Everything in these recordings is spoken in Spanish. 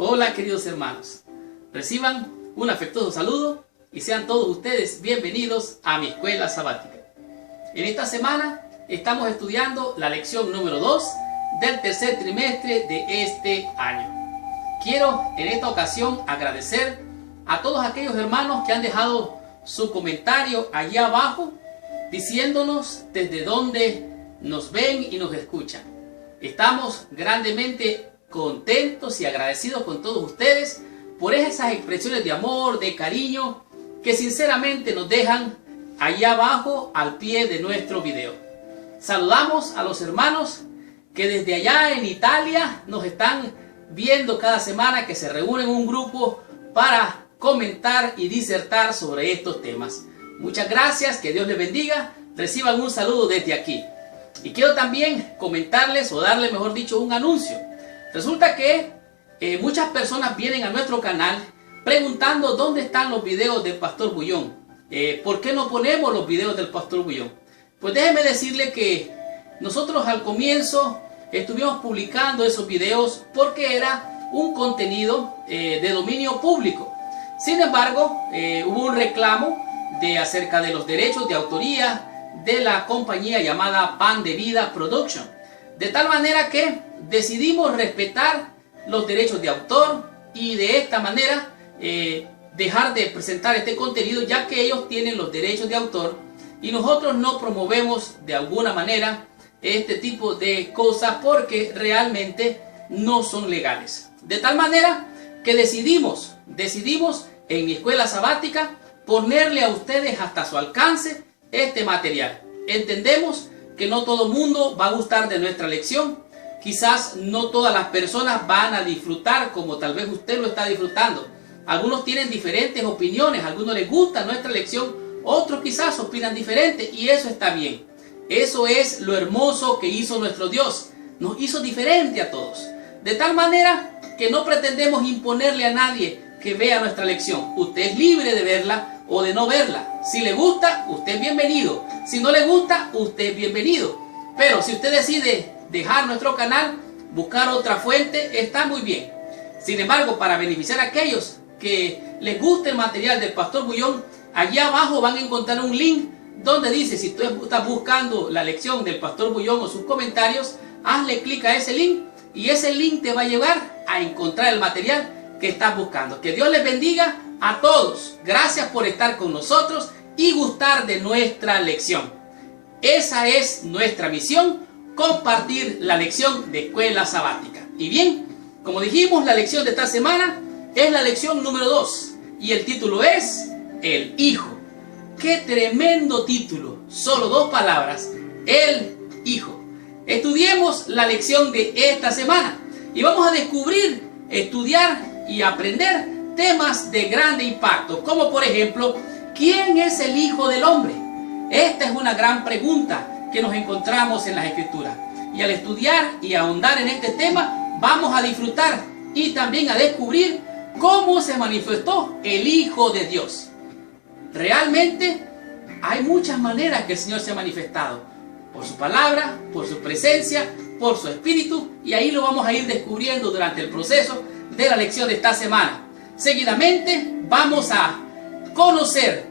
Hola queridos hermanos, reciban un afectuoso saludo y sean todos ustedes bienvenidos a mi escuela sabática. En esta semana estamos estudiando la lección número 2 del tercer trimestre de este año. Quiero en esta ocasión agradecer a todos aquellos hermanos que han dejado su comentario allá abajo diciéndonos desde dónde nos ven y nos escuchan. Estamos grandemente contentos y agradecidos con todos ustedes por esas expresiones de amor, de cariño que sinceramente nos dejan allá abajo al pie de nuestro video. Saludamos a los hermanos que desde allá en Italia nos están viendo cada semana, que se reúnen en un grupo para comentar y disertar sobre estos temas. Muchas gracias, que Dios les bendiga, reciban un saludo desde aquí. Y quiero también comentarles o darles, mejor dicho, un anuncio. Resulta que muchas personas vienen a nuestro canal preguntando dónde están los videos del Pastor Bullón. ¿Por qué no ponemos los videos del Pastor Bullón? Pues déjenme decirle que nosotros al comienzo estuvimos publicando esos videos porque era un contenido de dominio público. Sin embargo, hubo un reclamo acerca de los derechos de autoría de la compañía llamada Pan de Vida Production. De tal manera que decidimos respetar los derechos de autor y de esta manera dejar de presentar este contenido, ya que ellos tienen los derechos de autor y nosotros no promovemos de alguna manera este tipo de cosas porque realmente no son legales. De tal manera que decidimos en mi escuela sabática ponerle a ustedes hasta su alcance este material. Entendemos que no todo el mundo va a gustar de nuestra lección. Quizás no todas las personas van a disfrutar como tal vez usted lo está disfrutando. Algunos tienen diferentes opiniones, a algunos les gusta nuestra lección, otros quizás opinan diferente y eso está bien. Eso es lo hermoso que hizo nuestro Dios. Nos hizo diferente a todos. De tal manera que no pretendemos imponerle a nadie que vea nuestra lección. Usted es libre de verla o de no verla. Si le gusta, usted es bienvenido. Si no le gusta, usted es bienvenido. Pero si usted decide dejar nuestro canal, buscar otra fuente, está muy bien. Sin embargo, para beneficiar a aquellos que les guste el material del Pastor Bullón, allá abajo van a encontrar un link donde dice, si tú estás buscando la lección del Pastor Bullón o sus comentarios, hazle clic a ese link y ese link te va a llevar a encontrar el material que estás buscando. Que Dios les bendiga a todos. Gracias por estar con nosotros y gustar de nuestra lección. Esa es nuestra misión, compartir la lección de escuela sabática. Y bien, como dijimos, la lección de esta semana es la lección número 2 y el título es El Hijo. ¡Qué tremendo título! Solo 2 palabras, El Hijo. Estudiemos la lección de esta semana y vamos a descubrir, estudiar y aprender temas de grande impacto, como por ejemplo, ¿quién es el Hijo del Hombre? Esta es una gran pregunta que nos encontramos en las Escrituras. Y al estudiar y ahondar en este tema, vamos a disfrutar y también a descubrir cómo se manifestó el Hijo de Dios. Realmente hay muchas maneras que el Señor se ha manifestado. Por su palabra, por su presencia, por su espíritu. Y ahí lo vamos a ir descubriendo durante el proceso de la lección de esta semana. Seguidamente vamos a conocer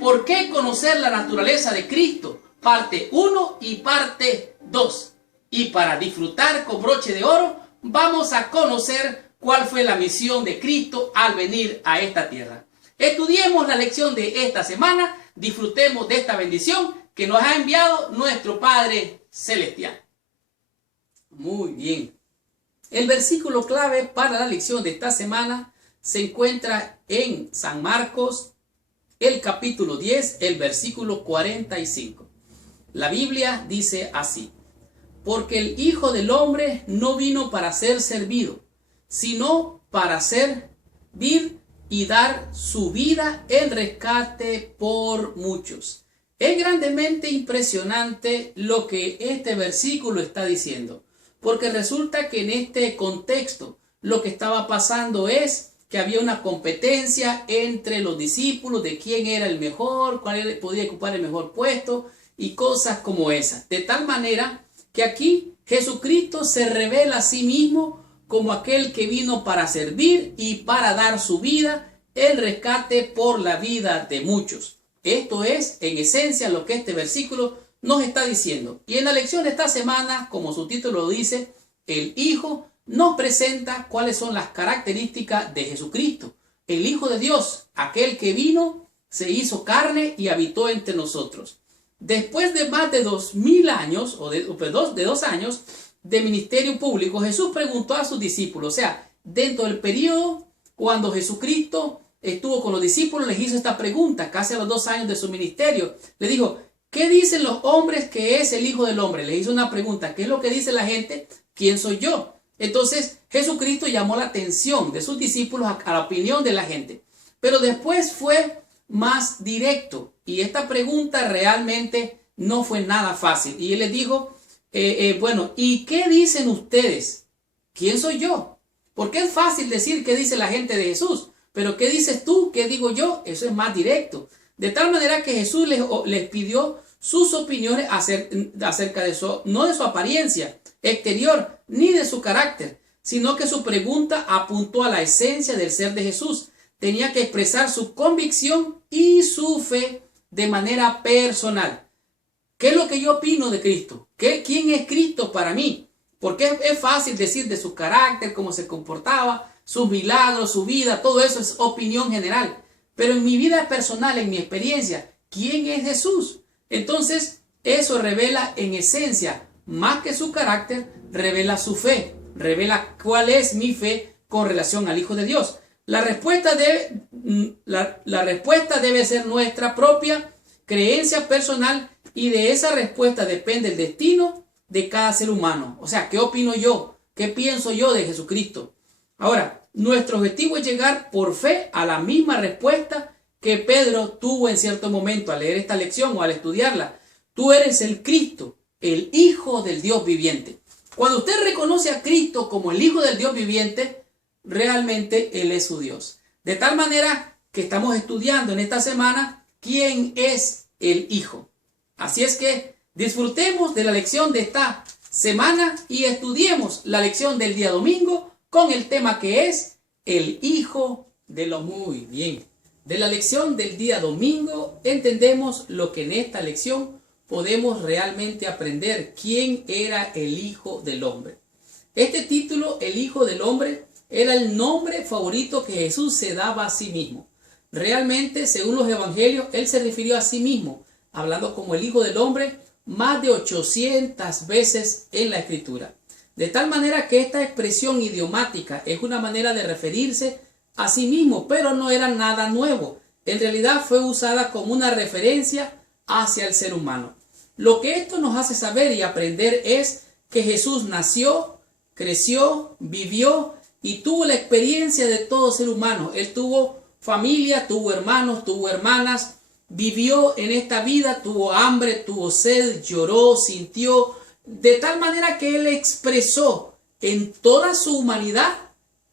por qué conocer la naturaleza de Cristo, parte 1 y parte 2. Y para disfrutar con broche de oro, vamos a conocer cuál fue la misión de Cristo al venir a esta tierra. Estudiemos la lección de esta semana, disfrutemos de esta bendición que nos ha enviado nuestro Padre Celestial. Muy bien. El versículo clave para la lección de esta semana se encuentra en San Marcos, el capítulo 10, el versículo 45. La Biblia dice así: porque el Hijo del Hombre no vino para ser servido, sino para servir y dar su vida en rescate por muchos. Es grandemente impresionante lo que este versículo está diciendo, porque resulta que en este contexto lo que estaba pasando es que había una competencia entre los discípulos de quién era el mejor, cuál podía ocupar el mejor puesto y cosas como esas. De tal manera que aquí Jesucristo se revela a sí mismo como aquel que vino para servir y para dar su vida, el rescate por la vida de muchos. Esto es, en esencia, lo que este versículo nos está diciendo. Y en la lección de esta semana, como su título dice, el Hijo nos presenta cuáles son las características de Jesucristo, el Hijo de Dios, aquel que vino, se hizo carne y habitó entre nosotros. Después de más de 2000 años, de 2 años de ministerio público, Jesús preguntó a sus discípulos, o sea, dentro del periodo cuando Jesucristo estuvo con los discípulos, les hizo esta pregunta, casi a los 2 años de su ministerio. Le dijo, ¿qué dicen los hombres que es el Hijo del Hombre? Le hizo una pregunta, ¿qué es lo que dice la gente? ¿Quién soy yo? Entonces, Jesucristo llamó la atención de sus discípulos a la opinión de la gente. Pero después fue más directo y esta pregunta realmente no fue nada fácil. Y él les dijo, bueno, ¿y qué dicen ustedes? ¿Quién soy yo? Porque es fácil decir qué dice la gente de Jesús, pero ¿qué dices tú? ¿Qué digo yo? Eso es más directo. De tal manera que Jesús les pidió sus opiniones acerca de no de su apariencia exterior ni de su carácter, sino que su pregunta apuntó a la esencia del ser de Jesús. Tenía que expresar su convicción y su fe de manera personal. ¿Qué es lo que yo opino de Cristo? ¿Quién es Cristo para mí? Porque es fácil decir de su carácter, cómo se comportaba, sus milagros, su vida, todo eso es opinión general. Pero en mi vida personal, en mi experiencia, ¿quién es Jesús? Entonces, eso revela en esencia, más que su carácter, revela su fe, revela cuál es mi fe con relación al Hijo de Dios. La respuesta debe ser nuestra propia creencia personal y de esa respuesta depende el destino de cada ser humano. O sea, ¿qué opino yo? ¿Qué pienso yo de Jesucristo? Ahora, nuestro objetivo es llegar por fe a la misma respuesta que Pedro tuvo en cierto momento al leer esta lección o al estudiarla. Tú eres el Cristo, el Hijo del Dios viviente. Cuando usted reconoce a Cristo como el Hijo del Dios viviente, realmente Él es su Dios. De tal manera que estamos estudiando en esta semana quién es el Hijo. Así es que disfrutemos de la lección de esta semana y estudiemos la lección del día domingo con el tema que es el Hijo de los Muy bien. De la lección del día domingo entendemos lo que en esta lección podemos realmente aprender, quién era el Hijo del Hombre. Este título, el Hijo del Hombre, era el nombre favorito que Jesús se daba a sí mismo. Realmente, según los evangelios, Él se refirió a sí mismo, hablando como el Hijo del Hombre, más de 800 veces en la Escritura. De tal manera que esta expresión idiomática es una manera de referirse a sí mismo, pero no era nada nuevo. En realidad fue usada como una referencia hacia el ser humano. Lo que esto nos hace saber y aprender es que Jesús nació, creció, vivió y tuvo la experiencia de todo ser humano. Él tuvo familia, tuvo hermanos, tuvo hermanas, vivió en esta vida, tuvo hambre, tuvo sed, lloró, sintió, de tal manera que Él expresó en toda su humanidad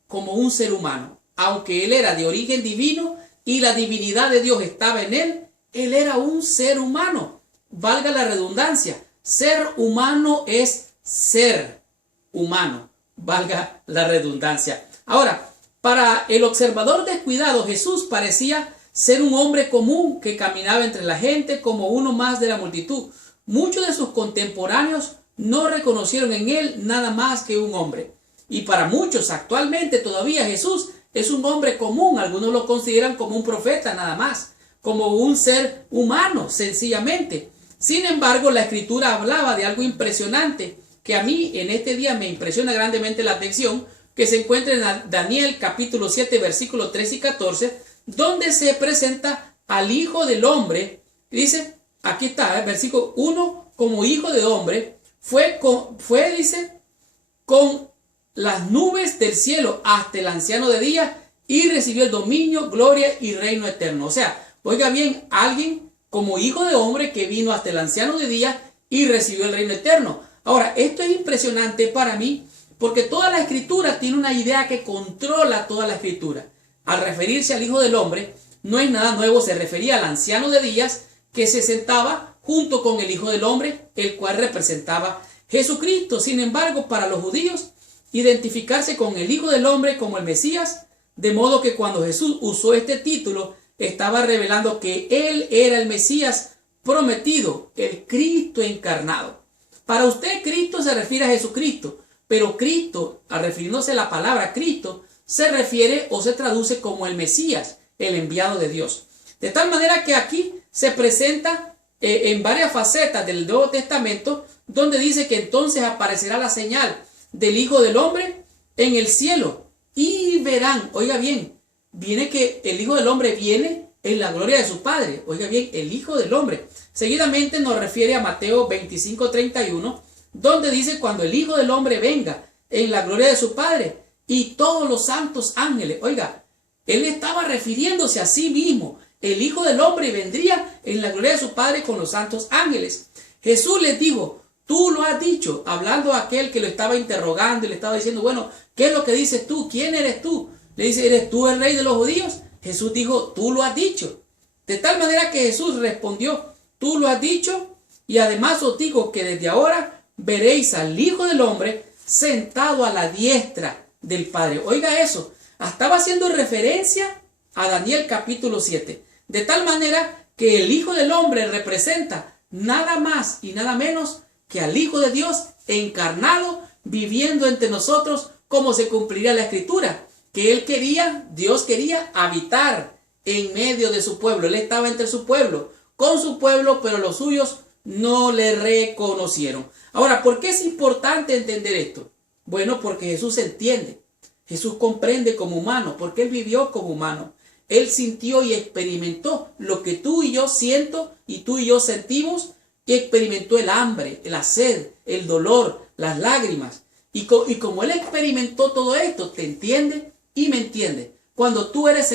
como un ser humano. Aunque Él era de origen divino y la divinidad de Dios estaba en Él, Él era un ser humano. Valga la redundancia, ser humano es ser humano. Valga la redundancia. Ahora, para el observador descuidado, Jesús parecía ser un hombre común que caminaba entre la gente como uno más de la multitud. Muchos de sus contemporáneos no reconocieron en él nada más que un hombre. Y para muchos actualmente todavía Jesús es un hombre común. Algunos lo consideran como un profeta nada más, como un ser humano sencillamente. Sin embargo, la Escritura hablaba de algo impresionante que a mí en este día me impresiona grandemente la atención, que se encuentra en Daniel capítulo 7 versículos 13 y 14, donde se presenta al Hijo del Hombre. Dice, aquí está, versículo 1, como Hijo de Hombre, dice, con las nubes del cielo hasta el anciano de días y recibió el dominio, gloria y reino eterno. O sea, oiga bien, alguien como Hijo de Hombre que vino hasta el anciano de días y recibió el reino eterno. Ahora, esto es impresionante para mí porque toda la Escritura tiene una idea que controla toda la Escritura. Al referirse al Hijo del Hombre, no es nada nuevo, se refería al anciano de días que se sentaba junto con el Hijo del Hombre, el cual representaba Jesucristo. Sin embargo, para los judíos, identificarse con el Hijo del Hombre como el Mesías, de modo que cuando Jesús usó este título, estaba revelando que Él era el Mesías prometido, el Cristo encarnado. Para usted, Cristo se refiere a Jesucristo, pero Cristo, al refiriéndose a la palabra Cristo, se refiere o se traduce como el Mesías, el enviado de Dios. De tal manera que aquí se presenta en varias facetas del Nuevo Testamento, donde dice que entonces aparecerá la señal del Hijo del Hombre en el cielo y verán, oiga bien, viene que el Hijo del Hombre viene en la gloria de su Padre, oiga bien, el Hijo del Hombre. Seguidamente nos refiere a Mateo 25:31, donde dice cuando el Hijo del Hombre venga en la gloria de su Padre y todos los santos ángeles. Oiga, él estaba refiriéndose a sí mismo. El Hijo del Hombre vendría en la gloria de su Padre con los santos ángeles. Jesús les dijo, tú lo has dicho, hablando a aquel que lo estaba interrogando y le estaba diciendo, bueno, ¿qué es lo que dices tú? ¿Quién eres tú? Le dice, ¿eres tú el rey de los judíos? Jesús dijo, tú lo has dicho. De tal manera que Jesús respondió, tú lo has dicho, y además os digo que desde ahora veréis al Hijo del Hombre sentado a la diestra del Padre. Oiga eso, estaba haciendo referencia a Daniel capítulo 7. De tal manera que el Hijo del Hombre representa nada más y nada menos que al Hijo de Dios encarnado, viviendo entre nosotros, como se cumpliría la Escritura, que Dios quería habitar en medio de su pueblo. Él estaba entre su pueblo, con su pueblo, pero los suyos no le reconocieron. Ahora, ¿por qué es importante entender esto? Bueno, porque Jesús entiende, Jesús comprende como humano, porque Él vivió como humano. Él sintió y experimentó lo que tú y yo siento y tú y yo sentimos, y experimentó el hambre, la sed, el dolor, las lágrimas. Y como Él experimentó todo esto, te entiende y me entiende. Cuando tú eres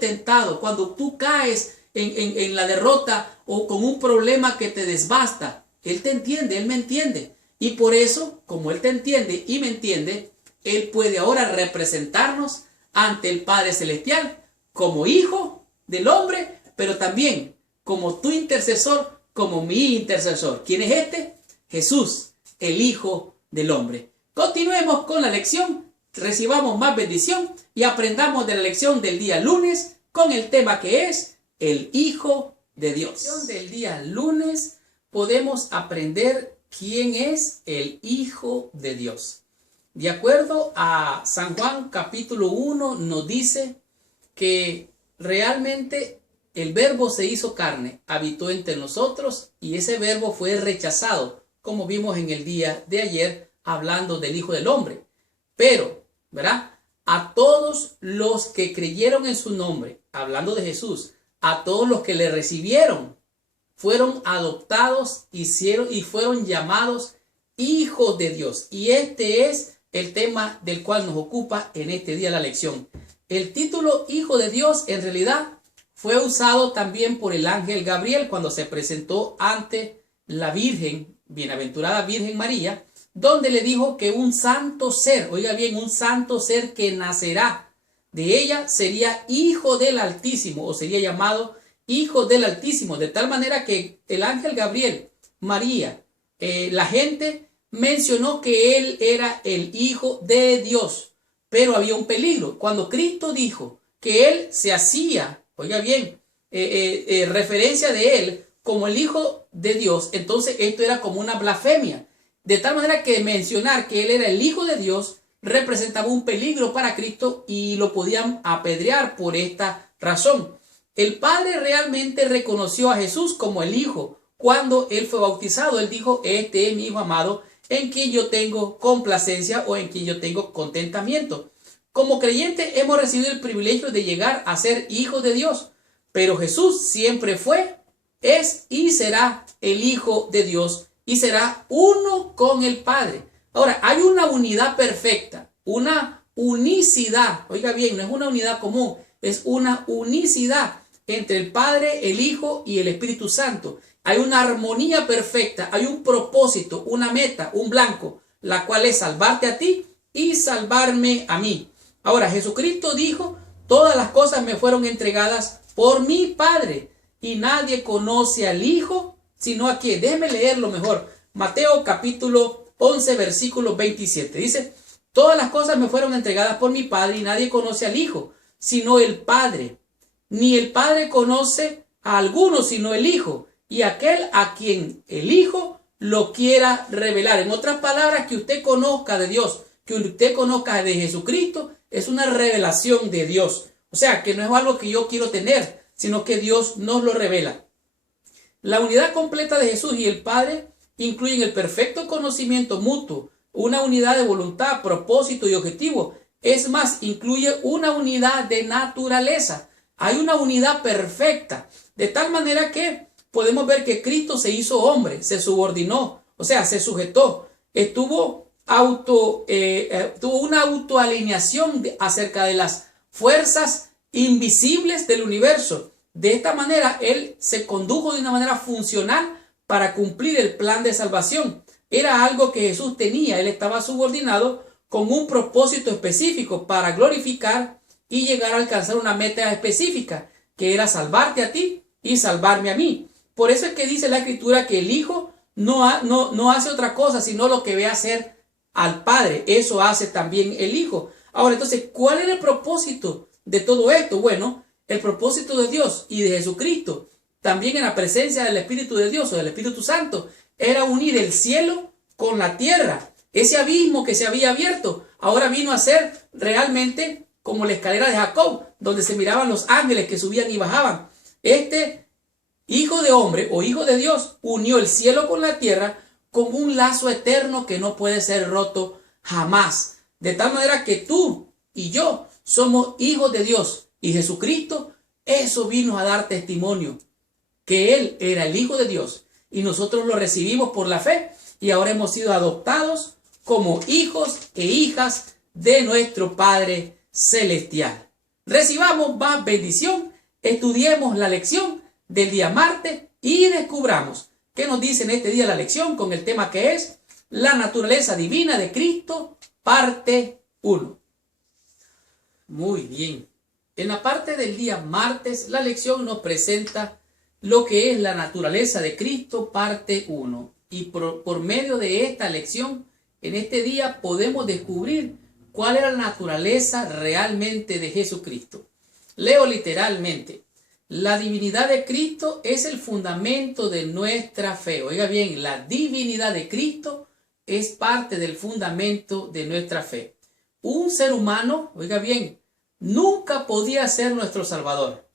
tentado, cuando tú caes en la derrota o con un problema que te desbasta, Él te entiende, Él me entiende. Y por eso, como Él te entiende y me entiende, Él puede ahora representarnos ante el Padre Celestial como Hijo del Hombre, pero también como tu intercesor, como mi intercesor. ¿Quién es este? Jesús, el Hijo del Hombre. Continuemos con la lección, recibamos más bendición y aprendamos de la lección del día lunes con el tema que es el Hijo de Dios. En la lección del día lunes podemos aprender quién es el Hijo de Dios. De acuerdo a San Juan capítulo 1 nos dice que realmente el verbo se hizo carne, habitó entre nosotros y ese verbo fue rechazado, como vimos en el día de ayer hablando del Hijo del Hombre. Pero, ¿verdad? A todos los que creyeron en su nombre, hablando de Jesús, a todos los que le recibieron, fueron adoptados y fueron llamados hijos de Dios. Y este es el tema del cual nos ocupa en este día la lección. El título Hijo de Dios en realidad fue usado también por el ángel Gabriel cuando se presentó ante la Virgen, bienaventurada Virgen María, donde le dijo que un santo ser, oiga bien, un santo ser que nacerá de ella sería hijo del Altísimo, o sería llamado hijo del Altísimo, de tal manera que el ángel Gabriel, María, la gente mencionó que él era el Hijo de Dios, pero había un peligro. Cuando Cristo dijo que él se hacía, oiga bien, referencia de él como el Hijo de Dios, entonces esto era como una blasfemia. De tal manera que mencionar que él era el Hijo de Dios representaba un peligro para Cristo y lo podían apedrear por esta razón. El Padre realmente reconoció a Jesús como el Hijo. Cuando él fue bautizado, él dijo, este es mi Hijo amado, en quien yo tengo complacencia o en quien yo tengo contentamiento. Como creyentes hemos recibido el privilegio de llegar a ser hijos de Dios, pero Jesús siempre fue, es y será el Hijo de Dios y será uno con el Padre. Ahora, hay una unidad perfecta, una unicidad, oiga bien, no es una unidad común, es una unicidad entre el Padre, el Hijo y el Espíritu Santo. Hay una armonía perfecta, hay un propósito, una meta, un blanco, la cual es salvarte a ti y salvarme a mí. Ahora, Jesucristo dijo, todas las cosas me fueron entregadas por mi Padre y nadie conoce al Hijo sino a quién. Déjeme leerlo mejor. Mateo capítulo 11 versículo 27. Dice, Todas las cosas me fueron entregadas por mi Padre y nadie conoce al Hijo, sino el Padre. Ni el Padre conoce a alguno, sino el Hijo, y aquel a quien el Hijo lo quiera revelar. En otras palabras, que usted conozca de Dios, que usted conozca de Jesucristo, es una revelación de Dios. O sea, que no es algo que yo quiero tener, sino que Dios nos lo revela. La unidad completa de Jesús y el Padre incluyen el perfecto conocimiento mutuo, una unidad de voluntad, propósito y objetivo. Es más, incluye una unidad de naturaleza. Hay una unidad perfecta, de tal manera que podemos ver que Cristo se hizo hombre, se subordinó, o sea, se sujetó, tuvo una autoalineación acerca de las fuerzas invisibles del universo. De esta manera, Él se condujo de una manera funcional para cumplir el plan de salvación. Era algo que Jesús tenía. Él estaba subordinado con un propósito específico para glorificar y llegar a alcanzar una meta específica, que era salvarte a ti y salvarme a mí. Por eso es que dice la Escritura que el Hijo no hace otra cosa sino lo que ve hacer al Padre. Eso hace también el Hijo. Ahora, entonces, ¿cuál era el propósito de todo esto? Bueno, el propósito de Dios y de Jesucristo, también en la presencia del Espíritu de Dios o del Espíritu Santo, era unir el cielo con la tierra. Ese abismo que se había abierto ahora vino a ser realmente como la escalera de Jacob, donde se miraban los ángeles que subían y bajaban. Este Hijo de hombre o Hijo de Dios unió el cielo con la tierra con un lazo eterno que no puede ser roto jamás. De tal manera que tú y yo somos hijos de Dios, y Jesucristo, eso vino a dar testimonio que Él era el Hijo de Dios, y nosotros lo recibimos por la fe, y ahora hemos sido adoptados como hijos e hijas de nuestro Padre Celestial. Recibamos más bendición, estudiemos la lección del día martes y descubramos qué nos dice en este día la lección con el tema que es la naturaleza divina de Cristo, parte 1. Muy bien. En la parte del día martes, la lección nos presenta lo que es la naturaleza de Cristo, parte 1. Y por medio de esta lección, en este día podemos descubrir cuál era la naturaleza realmente de Jesucristo. Leo literalmente: la divinidad de Cristo es el fundamento de nuestra fe. Oiga bien, la divinidad de Cristo es parte del fundamento de nuestra fe. Un ser humano, oiga bien, nunca podía ser nuestro Salvador.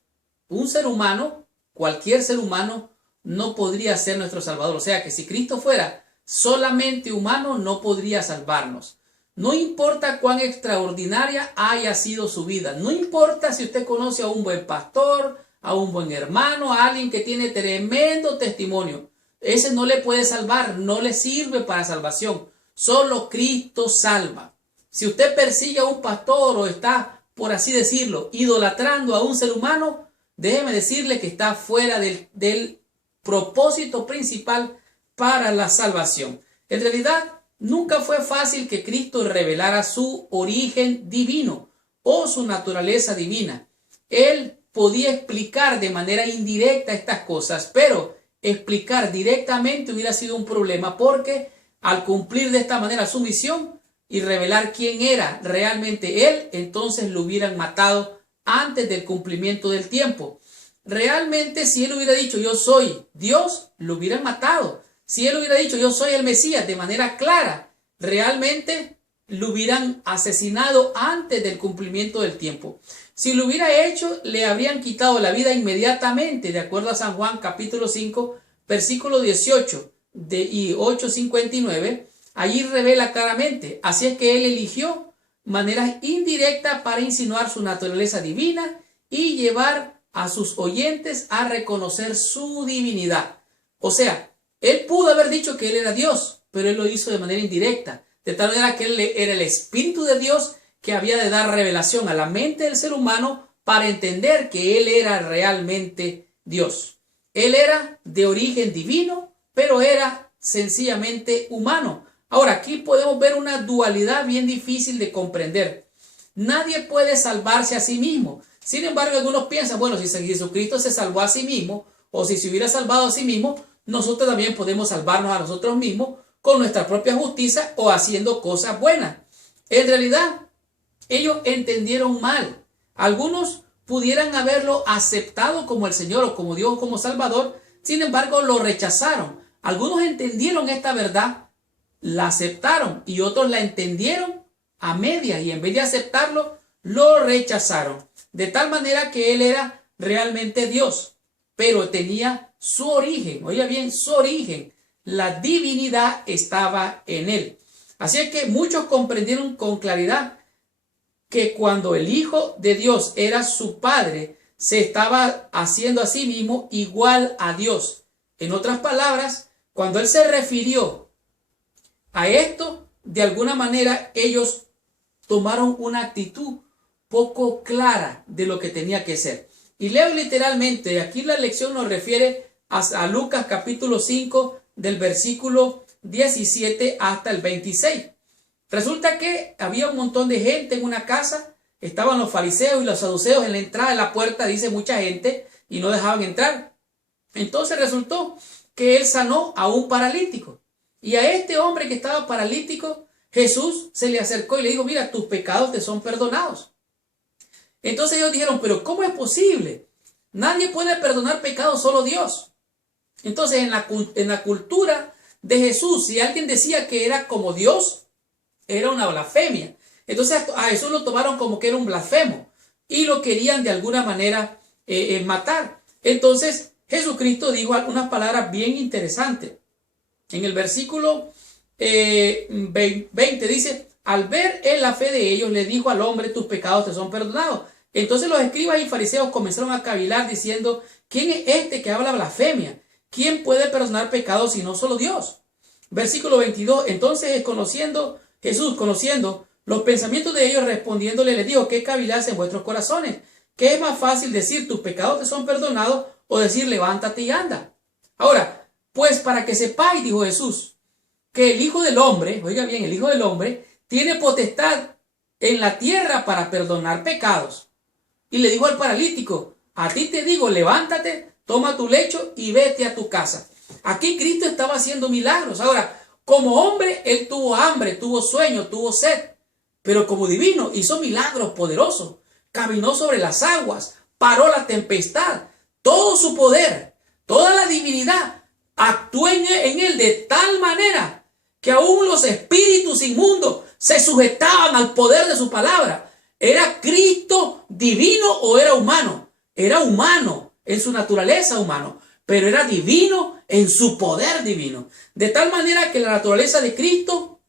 Un ser humano, cualquier ser humano, no podría ser nuestro Salvador. O sea que si Cristo fuera solamente humano, no podría salvarnos. No importa cuán extraordinaria haya sido su vida. No importa si usted conoce a un buen pastor, a un buen hermano, a alguien que tiene tremendo testimonio. Ese no le puede salvar, no le sirve para salvación. Solo Cristo salva. Si usted persigue a un pastor o está, por así decirlo, idolatrando a un ser humano, déjeme decirle que está fuera del propósito principal para la salvación. En realidad, nunca fue fácil que Cristo revelara su origen divino o su naturaleza divina. Él podía explicar de manera indirecta estas cosas, pero explicar directamente hubiera sido un problema, porque al cumplir de esta manera su misión y revelar quién era realmente Él, entonces lo hubieran matado antes del cumplimiento del tiempo. Realmente, si Él hubiera dicho yo soy Dios, lo hubieran matado. Si Él hubiera dicho yo soy el Mesías de manera clara, realmente lo hubieran asesinado antes del cumplimiento del tiempo. Si lo hubiera hecho, le habrían quitado la vida inmediatamente, de acuerdo a San Juan capítulo 5, versículo 18 y 8:59. Allí revela claramente: así es que Él eligió maneras indirectas para insinuar su naturaleza divina y llevar a sus oyentes a reconocer su divinidad. O sea, Él pudo haber dicho que Él era Dios, pero Él lo hizo de manera indirecta, de tal manera que Él era el Espíritu de Dios que había de dar revelación a la mente del ser humano para entender que Él era realmente Dios. Él era de origen divino, pero era sencillamente humano. Ahora, aquí podemos ver una dualidad bien difícil de comprender. Nadie puede salvarse a sí mismo. Sin embargo, algunos piensan, bueno, si Jesucristo se salvó a sí mismo, o si se hubiera salvado a sí mismo, nosotros también podemos salvarnos a nosotros mismos con nuestra propia justicia o haciendo cosas buenas. En realidad, ellos entendieron mal. Algunos pudieran haberlo aceptado como el Señor o como Dios, como Salvador, sin embargo lo rechazaron. Algunos entendieron esta verdad, la aceptaron, y otros la entendieron a medias, y en vez de aceptarlo, lo rechazaron. De tal manera que Él era realmente Dios, pero tenía su origen. Oiga bien, su origen. La divinidad estaba en Él. Así es que muchos comprendieron con claridad que cuando el Hijo de Dios era su Padre, se estaba haciendo a sí mismo igual a Dios. En otras palabras, cuando Él se refirió a esto, de alguna manera ellos tomaron una actitud poco clara de lo que tenía que ser. Y leo literalmente, aquí la lección nos refiere a Lucas capítulo 5 del versículo 17 hasta el 26. Resulta que había un montón de gente en una casa, estaban los fariseos y los saduceos en la entrada de la puerta, dice mucha gente, y no dejaban entrar. Entonces resultó que Él sanó a un paralítico. Y a este hombre que estaba paralítico, Jesús se le acercó y le dijo, mira, tus pecados te son perdonados. Entonces ellos dijeron, pero ¿cómo es posible? Nadie puede perdonar pecados, solo Dios. Entonces en la cultura de Jesús, si alguien decía que era como Dios, era una blasfemia. Entonces a Jesús lo tomaron como que era un blasfemo y lo querían de alguna manera matar. Entonces Jesucristo dijo algunas palabras bien interesantes. En el versículo 20 dice, al ver en la fe de ellos, le dijo al hombre, tus pecados te son perdonados. Entonces los escribas y fariseos comenzaron a cavilar diciendo, ¿quién es este que habla blasfemia? ¿Quién puede perdonar pecados sino solo Dios? Versículo 22, entonces Jesús conociendo los pensamientos de ellos, respondiéndole, les dijo, ¿qué caviláis en vuestros corazones? ¿Qué es más fácil decir, tus pecados te son perdonados, o decir, levántate y anda? Ahora, pues para que sepáis, dijo Jesús, que el Hijo del Hombre, oiga bien, el Hijo del Hombre, tiene potestad en la tierra para perdonar pecados. Y le dijo al paralítico, a ti te digo, levántate, toma tu lecho y vete a tu casa. Aquí Cristo estaba haciendo milagros. Ahora, como hombre, Él tuvo hambre, tuvo sueño, tuvo sed. Pero como divino, hizo milagros poderosos. Caminó sobre las aguas, paró la tempestad. Todo su poder, toda la divinidad actuó en Él de tal manera que aún los espíritus inmundos se sujetaban al poder de su palabra. ¿Era Cristo divino o era humano? Era humano, en su naturaleza humano, pero era divino en su poder divino. De tal manera que la naturaleza de Cristo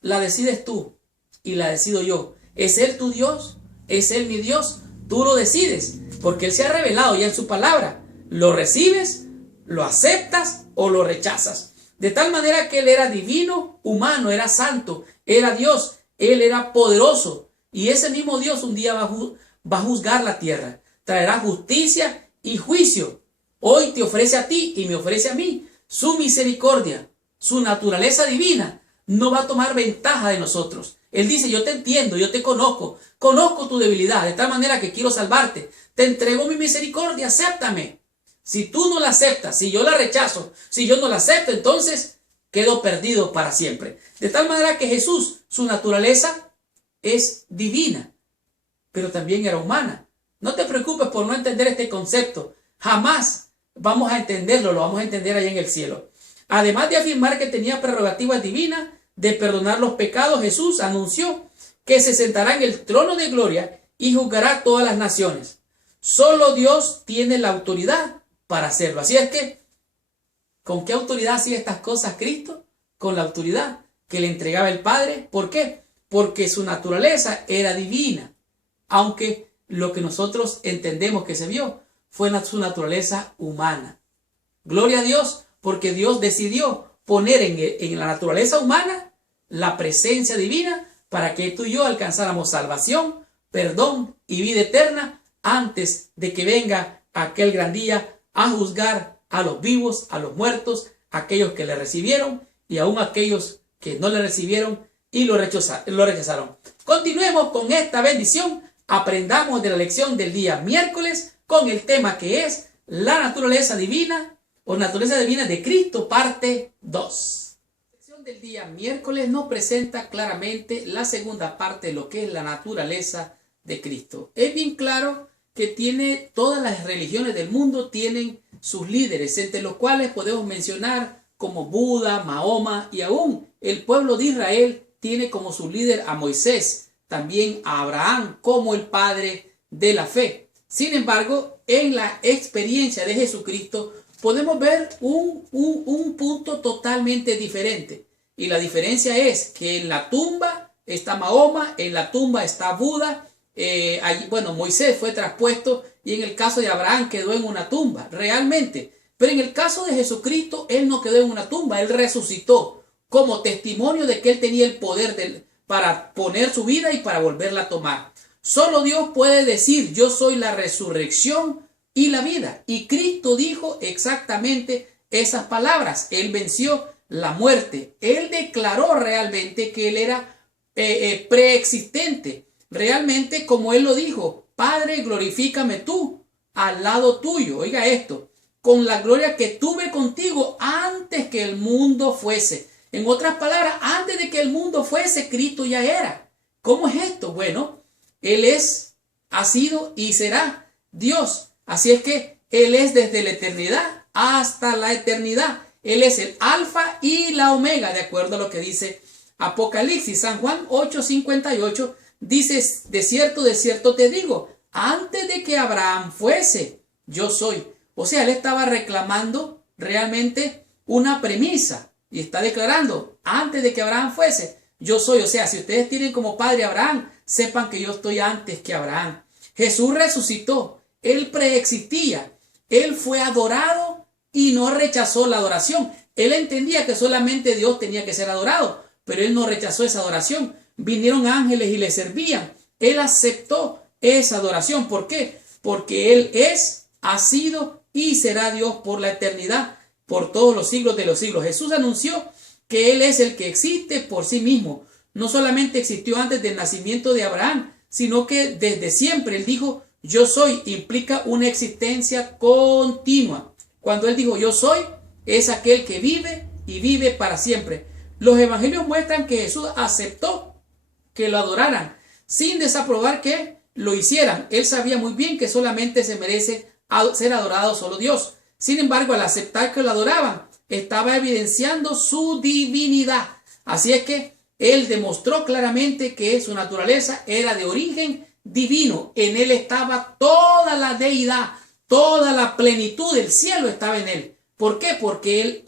la decides tú y la decido yo. ¿Es Él tu Dios? ¿Es Él mi Dios? Tú lo decides, porque Él se ha revelado ya en su palabra. ¿Lo recibes, lo aceptas o lo rechazas? De tal manera que Él era divino, humano, era santo, era Dios, Él era poderoso. Y ese mismo Dios un día va a juzgar la tierra, traerá justicia y juicio. Hoy te ofrece a ti y me ofrece a mí su misericordia, su naturaleza divina. No va a tomar ventaja de nosotros. Él dice, yo te entiendo, yo te conozco tu debilidad, de tal manera que quiero salvarte. Te entrego mi misericordia, acéptame. Si tú no la aceptas, si yo la rechazo, si yo no la acepto, entonces quedo perdido para siempre. De tal manera que Jesús, su naturaleza es divina, pero también era humana. No te preocupes por no entender este concepto. Jamás vamos a entenderlo, lo vamos a entender allá en el cielo. Además de afirmar que tenía prerrogativas divinas de perdonar los pecados, Jesús anunció que se sentará en el trono de gloria y juzgará a todas las naciones. Solo Dios tiene la autoridad para hacerlo. Así es que, ¿con qué autoridad hacía estas cosas Cristo? Con la autoridad que le entregaba el Padre. ¿Por qué? Porque su naturaleza era divina, aunque lo que nosotros entendemos que se vio fue su naturaleza humana. Gloria a Dios, porque Dios decidió poner en la naturaleza humana la presencia divina para que tú y yo alcanzáramos salvación, perdón y vida eterna antes de que venga aquel gran día a juzgar a los vivos, a los muertos, a aquellos que le recibieron y aún a aquellos que no le recibieron y lo rechazaron. Continuemos con esta bendición. Aprendamos de la lección del día miércoles con el tema que es la naturaleza divina o naturaleza divina de Cristo, parte 2. Del día miércoles nos presenta claramente la segunda parte de lo que es la naturaleza de Cristo. Es bien claro que todas las religiones del mundo tienen sus líderes, entre los cuales podemos mencionar como Buda, Mahoma, y aún el pueblo de Israel tiene como su líder a Moisés, también a Abraham como el padre de la fe. Sin embargo, en la experiencia de Jesucristo podemos ver un punto totalmente diferente. Y la diferencia es que en la tumba está Mahoma, en la tumba está Buda. Moisés fue traspuesto y en el caso de Abraham quedó en una tumba, realmente. Pero en el caso de Jesucristo, él no quedó en una tumba, él resucitó como testimonio de que él tenía el poder para poner su vida y para volverla a tomar. Solo Dios puede decir: yo soy la resurrección y la vida. Y Cristo dijo exactamente esas palabras. Él venció la muerte. Él declaró realmente que él era preexistente. Realmente, como él lo dijo: Padre, glorifícame tú al lado tuyo. Oiga esto: con la gloria que tuve contigo antes que el mundo fuese. En otras palabras, antes de que el mundo fuese, Cristo ya era. ¿Cómo es esto? Bueno, él ha sido y será Dios. Así es que él es desde la eternidad hasta la eternidad. Él es el alfa y la omega, de acuerdo a lo que dice Apocalipsis. San Juan 8:58 dice: de cierto te digo, antes de que Abraham fuese, yo soy. O sea, él estaba reclamando realmente una premisa y está declarando: antes de que Abraham fuese, yo soy. O sea, si ustedes tienen como padre a Abraham, sepan que yo estoy antes que Abraham. Jesús resucitó, él preexistía, él fue adorado y no rechazó la adoración. Él entendía que solamente Dios tenía que ser adorado, pero él no rechazó esa adoración. Vinieron ángeles y le servían. Él aceptó esa adoración. ¿Por qué? Porque él ha sido y será Dios por la eternidad, por todos los siglos de los siglos. Jesús anunció que él es el que existe por sí mismo. No solamente existió antes del nacimiento de Abraham, sino que desde siempre. Él dijo: yo soy, implica una existencia continua. Cuando él dijo yo soy, es aquel que vive y vive para siempre. Los evangelios muestran que Jesús aceptó que lo adoraran sin desaprobar que lo hicieran. Él sabía muy bien que solamente se merece ser adorado solo Dios. Sin embargo, al aceptar que lo adoraban, estaba evidenciando su divinidad. Así es que él demostró claramente que su naturaleza era de origen divino. En él estaba toda la deidad, toda la plenitud del cielo estaba en él. ¿Por qué? Porque él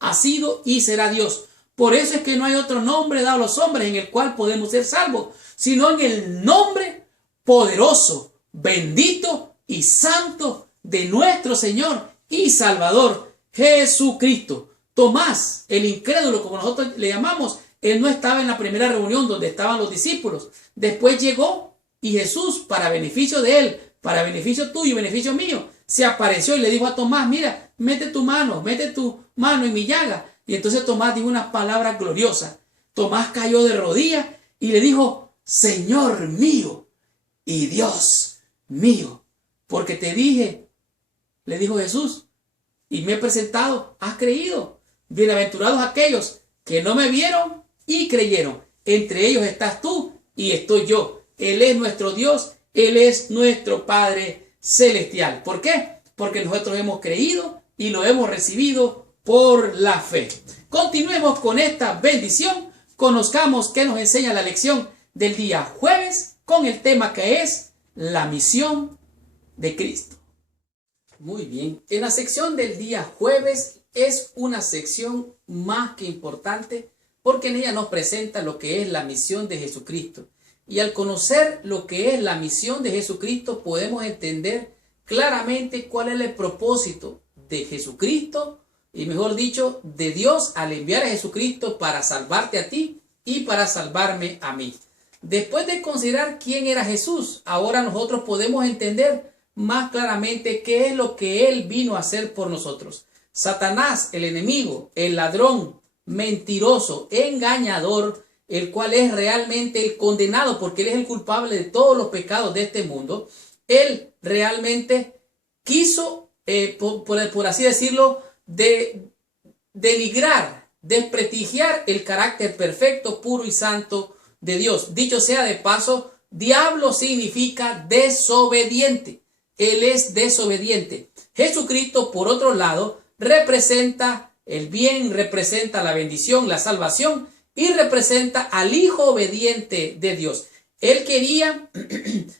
ha sido y será Dios. Por eso es que no hay otro nombre dado a los hombres en el cual podemos ser salvos, sino en el nombre poderoso, bendito y santo de nuestro Señor y Salvador Jesucristo. Tomás, el incrédulo, como nosotros le llamamos, él no estaba en la primera reunión donde estaban los discípulos. Después llegó y Jesús, para beneficio de él, para beneficio tuyo y beneficio mío, se apareció y le dijo a Tomás: mira, mete tu mano en mi llaga. Y entonces Tomás dijo unas palabras gloriosas. Tomás cayó de rodillas y le dijo: Señor mío y Dios mío, porque te dije, le dijo Jesús, y me he presentado, has creído. Bienaventurados aquellos que no me vieron y creyeron. Entre ellos estás tú y estoy yo. Él es nuestro Dios, Él es nuestro Padre celestial. ¿Por qué? Porque nosotros hemos creído y lo hemos recibido por la fe. Continuemos con esta bendición. Conozcamos qué nos enseña la lección del día jueves con el tema que es la misión de Cristo. Muy bien. En la sección del día jueves es una sección más que importante porque en ella nos presenta lo que es la misión de Jesucristo. Y al conocer lo que es la misión de Jesucristo podemos entender claramente cuál es el propósito de Jesucristo, y mejor dicho, de Dios al enviar a Jesucristo para salvarte a ti y para salvarme a mí. Después de considerar quién era Jesús, ahora nosotros podemos entender más claramente qué es lo que Él vino a hacer por nosotros. Satanás, el enemigo, el ladrón, mentiroso, engañador, el cual es realmente el condenado porque Él es el culpable de todos los pecados de este mundo, Él realmente quiso, por así decirlo, denigrar desprestigiar el carácter perfecto, puro y santo de Dios. Dicho sea de paso, diablo significa desobediente. Él es desobediente. Jesucristo, por otro lado, representa el bien, representa la bendición, la salvación y representa al Hijo obediente de Dios. Él quería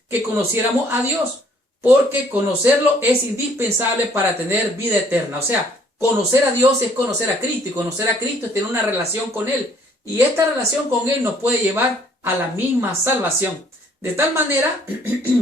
que conociéramos a Dios, porque conocerlo es indispensable para tener vida eterna. O sea, conocer a Dios es conocer a Cristo, y conocer a Cristo es tener una relación con Él. Y esta relación con Él nos puede llevar a la misma salvación. De tal manera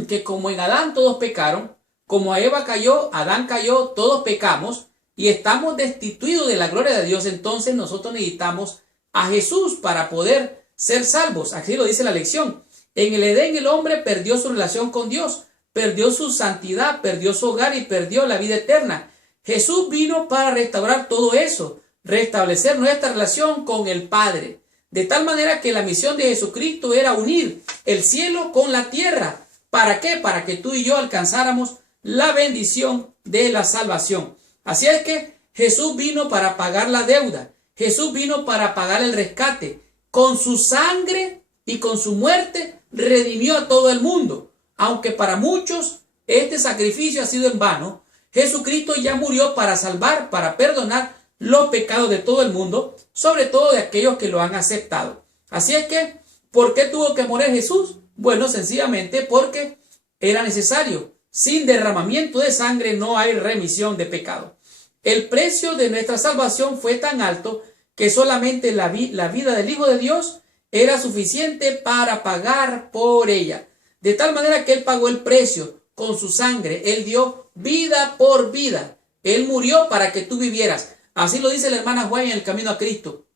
que como en Adán todos pecaron, como a Eva cayó, Adán cayó, todos pecamos y estamos destituidos de la gloria de Dios. Entonces nosotros necesitamos a Jesús para poder ser salvos. Así lo dice la lección. En el Edén el hombre perdió su relación con Dios, perdió su santidad, perdió su hogar y perdió la vida eterna. Jesús vino para restaurar todo eso, restablecer nuestra relación con el Padre. De tal manera que la misión de Jesucristo era unir el cielo con la tierra. ¿Para qué? Para que tú y yo alcanzáramos la bendición de la salvación. Así es que Jesús vino para pagar la deuda. Jesús vino para pagar el rescate. Con su sangre y con su muerte redimió a todo el mundo. Aunque para muchos este sacrificio ha sido en vano, Jesucristo ya murió para salvar, para perdonar los pecados de todo el mundo, sobre todo de aquellos que lo han aceptado. Así es que, ¿por qué tuvo que morir Jesús? Bueno, sencillamente porque era necesario. Sin derramamiento de sangre no hay remisión de pecado. El precio de nuestra salvación fue tan alto que solamente la vida del Hijo de Dios era suficiente para pagar por ella. De tal manera que Él pagó el precio con su sangre. Él dio vida por vida. Él murió para que tú vivieras. Así lo dice la hermana Juan en el camino a Cristo.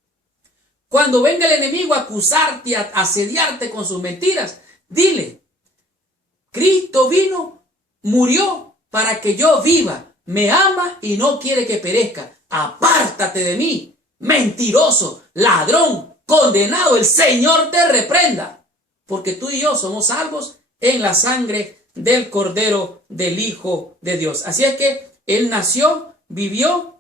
Cuando venga el enemigo a acusarte, a asediarte con sus mentiras, dile: Cristo vino, murió para que yo viva, me ama y no quiere que perezca. Apártate de mí, mentiroso, ladrón, condenado, el Señor te reprenda. Porque tú y yo somos salvos en la sangre del Cordero del Hijo de Dios. Así es que Él nació, vivió.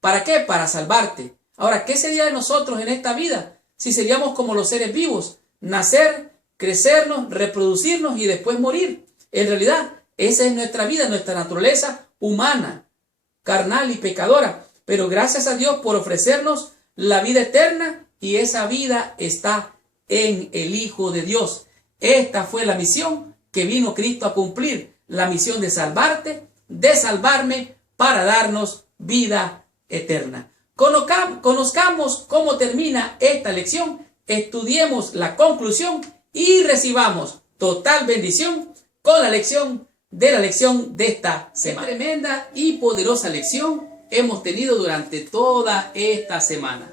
¿Para qué? Para salvarte. Ahora, ¿qué sería de nosotros en esta vida si seríamos como los seres vivos? Nacer, crecernos, reproducirnos y después morir. En realidad, esa es nuestra vida, nuestra naturaleza humana, carnal y pecadora. Pero gracias a Dios por ofrecernos la vida eterna, y esa vida está en el Hijo de Dios. Esta fue la misión que vino Cristo a cumplir, la misión de salvarte, de salvarme, para darnos vida eterna. Conozcamos cómo termina esta lección, estudiemos la conclusión y recibamos total bendición con la lección de esta semana. Qué tremenda y poderosa lección hemos tenido durante toda esta semana.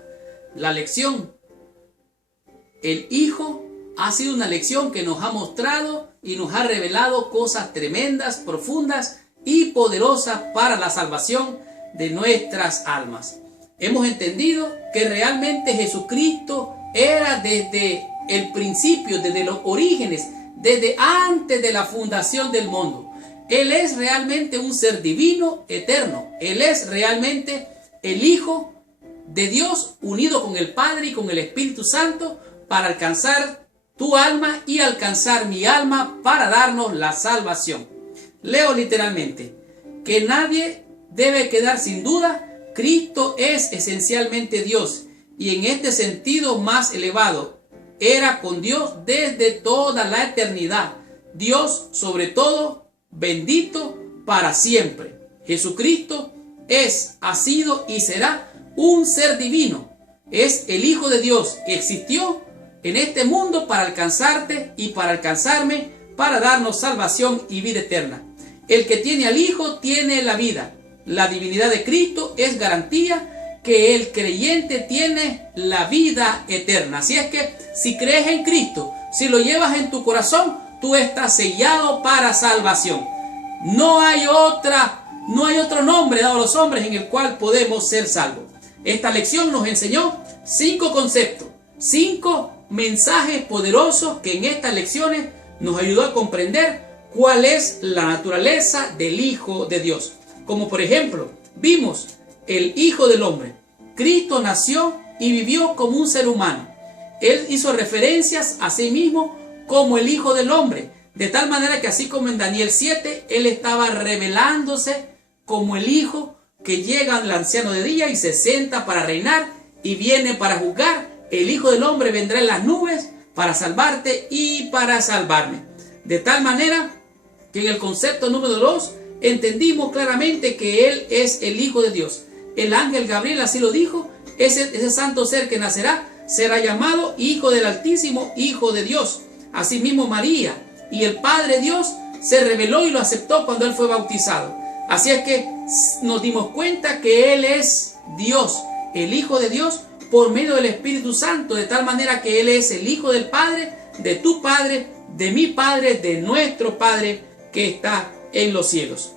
La lección, el Hijo, ha sido una lección que nos ha mostrado y nos ha revelado cosas tremendas, profundas y poderosas para la salvación de nuestras almas. Hemos entendido que realmente Jesucristo era desde el principio, desde los orígenes, desde antes de la fundación del mundo. Él es realmente un ser divino, eterno. Él es realmente el Hijo de Dios unido con el Padre y con el Espíritu Santo para alcanzar tu alma y alcanzar mi alma para darnos la salvación. Leo literalmente: que nadie debe quedar sin duda, Cristo es esencialmente Dios y en este sentido más elevado. Era con Dios desde toda la eternidad. Dios sobre todo, bendito para siempre. Jesucristo es, ha sido y será un ser divino. Es el Hijo de Dios que existió en este mundo para alcanzarte y para alcanzarme, para darnos salvación y vida eterna. El que tiene al Hijo tiene la vida. La divinidad de Cristo es garantía que el creyente tiene la vida eterna. Así es que si crees en Cristo, si lo llevas en tu corazón, tú estás sellado para salvación. No hay otro nombre dado a los hombres en el cual podemos ser salvos. Esta lección nos enseñó 5 conceptos, 5 mensajes poderosos que en estas lecciones nos ayudó a comprender cuál es la naturaleza del Hijo de Dios. Como por ejemplo, vimos el Hijo del Hombre. Cristo nació y vivió como un ser humano. Él hizo referencias a sí mismo como el Hijo del Hombre, de tal manera que así como en Daniel 7, él estaba revelándose como el Hijo que llega al anciano de día y se sienta para reinar y viene para juzgar. El Hijo del Hombre vendrá en las nubes para salvarte y para salvarme. De tal manera que en el concepto número 2 entendimos claramente que Él es el Hijo de Dios. El ángel Gabriel así lo dijo: ese santo ser que nacerá será llamado Hijo del Altísimo, Hijo de Dios. Asimismo María y el Padre Dios se reveló y lo aceptó cuando Él fue bautizado. Así es que nos dimos cuenta que Él es Dios, el Hijo de Dios, por medio del Espíritu Santo, de tal manera que Él es el Hijo del Padre, de tu Padre, de mi Padre, de nuestro Padre que está en los cielos.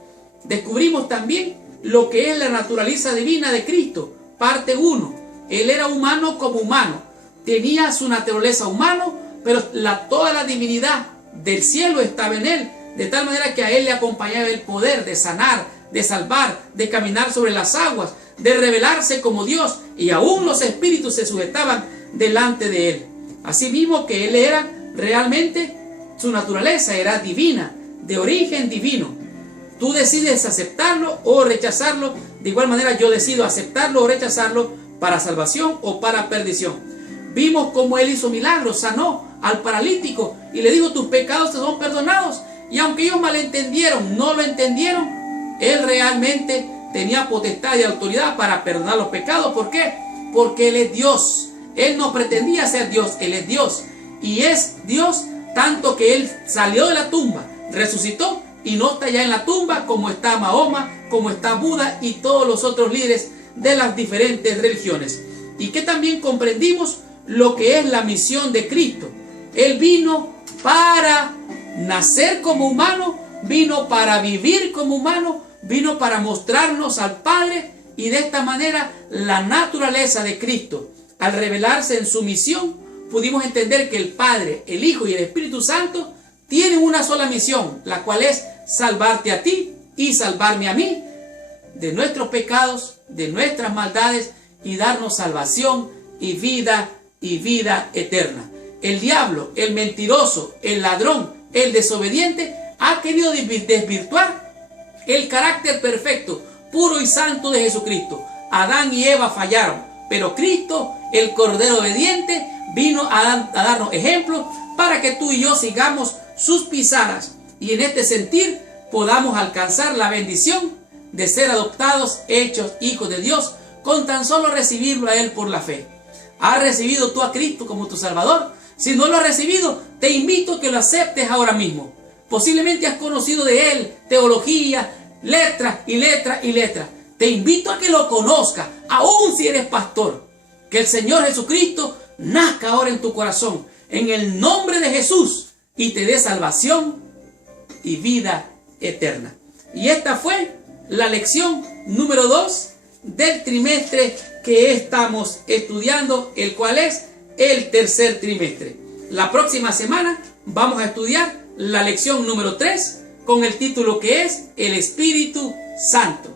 Descubrimos también lo que es la naturaleza divina de Cristo. Parte 1. Él era humano como humano. Tenía su naturaleza humana, pero toda la divinidad del cielo estaba en Él. De tal manera que a Él le acompañaba el poder de sanar, de salvar, de caminar sobre las aguas, de revelarse como Dios. Y aún los espíritus se sujetaban delante de Él. Asimismo que Él era realmente, su naturaleza era divina, de origen divino. Tú decides aceptarlo o rechazarlo. De igual manera yo decido aceptarlo o rechazarlo para salvación o para perdición. Vimos cómo Él hizo milagros, sanó al paralítico y le dijo: tus pecados te son perdonados. Y aunque ellos malentendieron, no lo entendieron, Él realmente tenía potestad y autoridad para perdonar los pecados. ¿Por qué? Porque Él es Dios. Él no pretendía ser Dios, Él es Dios. Y es Dios tanto que Él salió de la tumba, resucitó y no está ya en la tumba como está Mahoma, como está Buda y todos los otros líderes de las diferentes religiones. Y que también comprendimos lo que es la misión de Cristo. Él vino para nacer como humano, vino para vivir como humano, vino para mostrarnos al Padre, y de esta manera la naturaleza de Cristo, al revelarse en su misión, pudimos entender que el Padre, el Hijo y el Espíritu Santo tienen una sola misión, la cual es salvarte a ti y salvarme a mí de nuestros pecados, de nuestras maldades, y darnos salvación y vida eterna. El diablo, el mentiroso, el ladrón, el desobediente ha querido desvirtuar el carácter perfecto, puro y santo de Jesucristo. Adán y Eva fallaron, pero Cristo, el Cordero obediente, vino a darnos ejemplos para que tú y yo sigamos sus pisadas y en este sentir podamos alcanzar la bendición de ser adoptados, hechos hijos de Dios, con tan solo recibirlo a Él por la fe. ¿Has recibido tú a Cristo como tu Salvador? Si no lo has recibido, te invito a que lo aceptes ahora mismo. Posiblemente has conocido de Él teología, letras y letras y letras. Te invito a que lo conozcas, aun si eres pastor. Que el Señor Jesucristo nazca ahora en tu corazón, en el nombre de Jesús, y te dé salvación y vida eterna. Y esta fue la lección número 2 del trimestre que estamos estudiando, el cual es el tercer trimestre. La próxima semana vamos a estudiar la lección número 3 con el título que es el Espíritu Santo.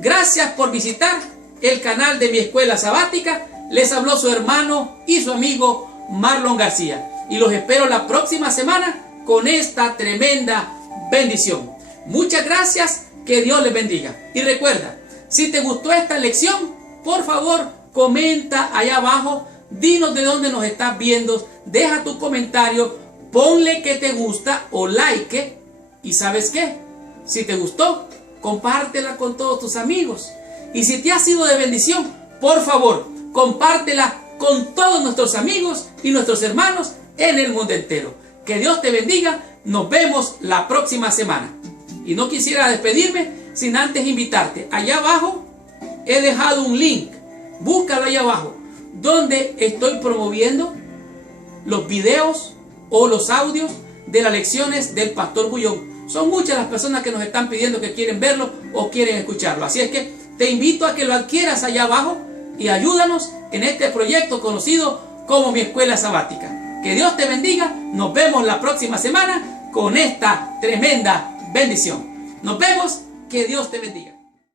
Gracias por visitar el canal de mi escuela sabática. Les habló su hermano y su amigo Marlon García. Y los espero la próxima semana con esta tremenda bendición. Muchas gracias, que Dios les bendiga. Y recuerda, si te gustó esta lección, por favor, comenta allá abajo, dinos de dónde nos estás viendo, deja tu comentario, ponle que te gusta o like, y ¿sabes qué? Si te gustó, compártela con todos tus amigos. Y si te ha sido de bendición, por favor, compártela con todos nuestros amigos y nuestros hermanos en el mundo entero. Que Dios te bendiga. Nos vemos la próxima semana. Y no quisiera despedirme sin antes invitarte. Allá abajo he dejado un link. Búscalo allá abajo, donde estoy promoviendo los videos o los audios de las lecciones del Pastor Bullón. Son muchas las personas que nos están pidiendo que quieren verlo o quieren escucharlo. Así es que te invito a que lo adquieras allá abajo y ayúdanos en este proyecto conocido como mi escuela sabática. Que Dios te bendiga. Nos vemos la próxima semana con esta tremenda bendición. Nos vemos. Que Dios te bendiga.